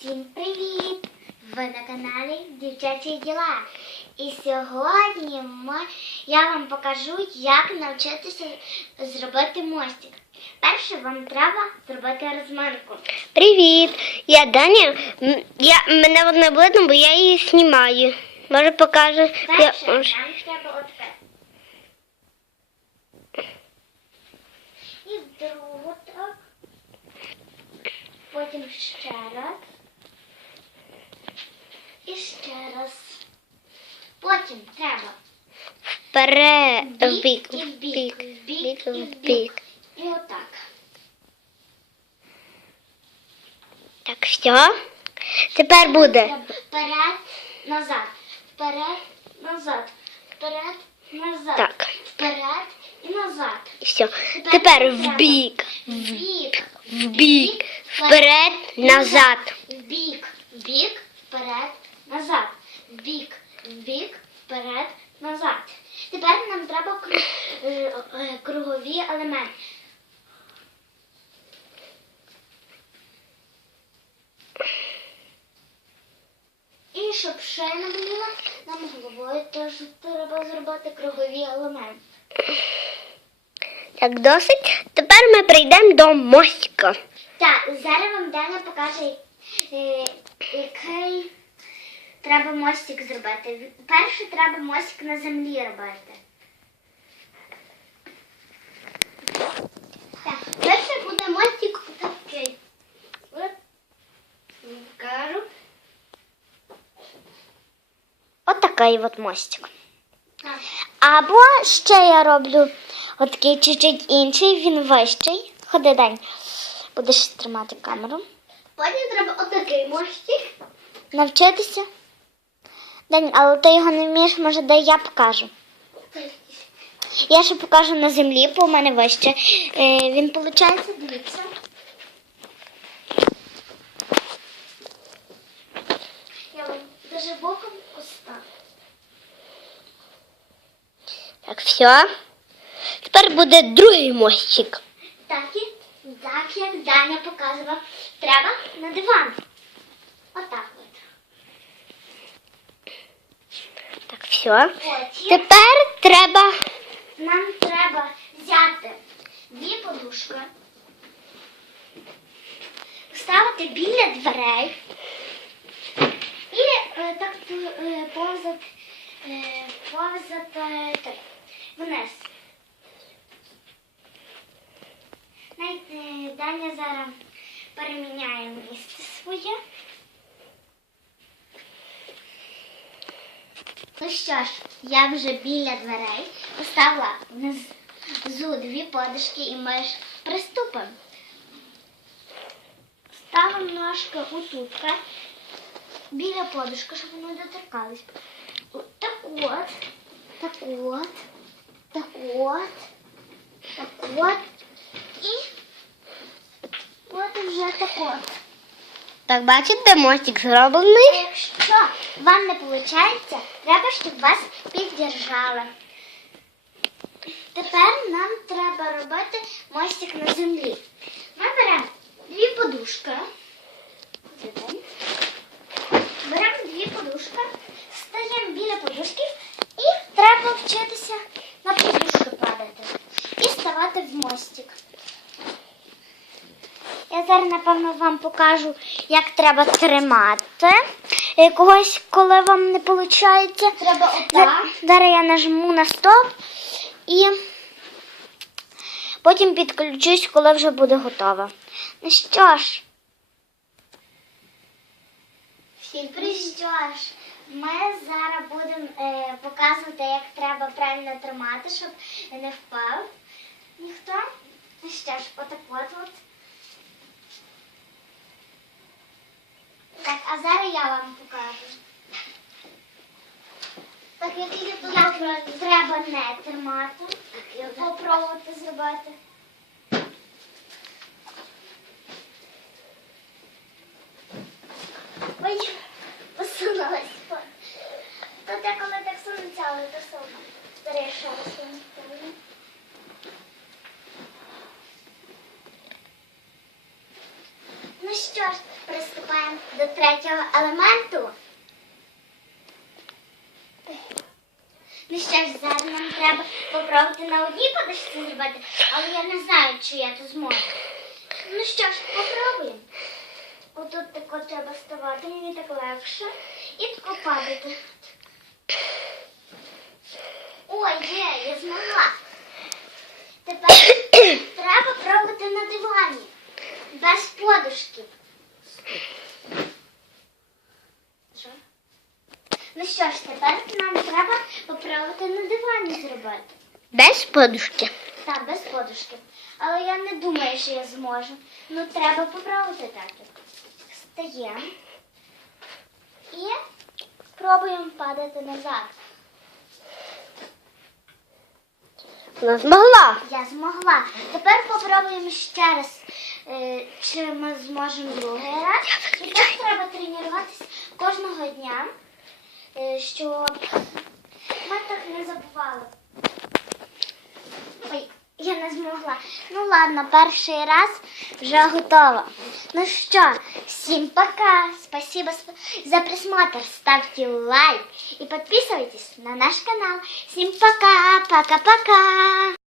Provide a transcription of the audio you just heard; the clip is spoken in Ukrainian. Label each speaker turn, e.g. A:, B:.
A: Всім привіт! Ви на каналі Дівчачі діла. І сьогодні ми, я вам покажу, як навчитися зробити мостик. Перше вам треба зробити розминку.
B: Привіт, я Даня. Я, мене не видно, бо я її знімаю. Може покажу.
A: Перше
B: може-
A: нам треба отаке. І другу так. Потім ще раз. І ще раз. Потім треба
B: Вперед, в
A: бік
B: в
A: бік, в бік
B: в
A: бік. І отак.
B: Так, все. Тепер буде.
A: Вперед, назад. Вперед, назад. Вперед, назад.
B: Так,
A: Вперед і назад.
B: все. Тепер в бік,
A: В бік.
B: в бік, вперед, назад.
A: В бік, в бік, вперед, назад. В бік, в бік, вперед, назад. Тепер нам треба е, е, кругові елементи. І щоб ще не боліло, нам головою теж треба зробити кругові елементи.
B: Так, досить. Тепер ми прийдемо до мостика.
A: Так, зараз вам Даня покаже, е, який треба мостик зробити. Перше треба мостик на землі робити. Так, перше буде мостик такий. От, покажу.
B: От такий от мостик.
A: Так.
B: Або ще я роблю отакий чуть-чуть інший, він вищий. Ходи, Дань, будеш тримати камеру.
A: Потім треба отакий мостик.
B: Навчитися. Дань, але ти його не вмієш, може, дай я покажу. Я ще покажу на землі, бо у мене вище. Е, він виходить.
A: Дивіться. Я вам даже боком поставлю.
B: Так, все. Тепер буде другий мостик.
A: Так, і, так як Даня показував, треба на диван. Отак от.
B: Так, все. Тепер треба.
A: нам треба взяти дві подушки, ставити біля дверей і е, так е, повзати, е, повзати вниз. Навіть зараз переміняє місце своє. Ну що ж, я вже біля дверей поставила внизу дві подушки і ми ж приступимо. Ставимо ножки отутка, біля подушки, щоб вони доторкались. Так от, так от, так от, так от і от вже так от.
B: Так, бачите, мостик зроблений.
A: Якщо вам не виходить, треба, щоб вас піддержали. Тепер нам треба робити мостик на землі. Ми беремо дві подушки. Беремо дві подушки, стаємо біля подушки і треба вчитися на подушки падати і ставати в мостик. Я зараз, напевно, вам покажу, як треба тримати е, когось, коли вам не виходить.
B: Треба
A: Зараз я нажму на стоп і потім підключусь, коли вже буде готова. Ну що ж,
B: Всім
A: ну ми зараз будемо е, показувати, як треба правильно тримати, щоб не впав ніхто. Ну що ж, отак от. от. Так, а зараз я вам покажу. Так, як тільки тут як треба не тримати, попробувати зробити. Ой, посунулась. Тут я коли так сунеться, але то сумно. Зарішалася. Ну що ж, приступаємо до третього елементу. Ну що ж, зараз нам треба попробувати на одній подушці зробити, але я не знаю, чи я то зможу. Ну що ж, попробуємо. Отут тако треба ставати, мені так легше. І тако падати. Ой, є, я змогла. Тепер треба пробувати на дивані. Без подушки. Що? Ну що ж, тепер попробувати на дивані зробити.
B: Без подушки.
A: Так, без подушки. Але я не думаю, що я зможу. Ну, треба попробувати так. Стаємо і пробуємо падати назад.
B: Вона змогла.
A: Я змогла. Тепер попробуємо ще раз, е, чи ми зможемо другий раз. І так треба тренуватися кожного дня, е, щоб ми не забували. Ой, я не змогла. Ну ладно, перший раз вже готова. Ну що, всім пока. Спасибо за просмотр. Ставьте лайк и подписывайтесь на наш канал. Всем пока, пока-пока.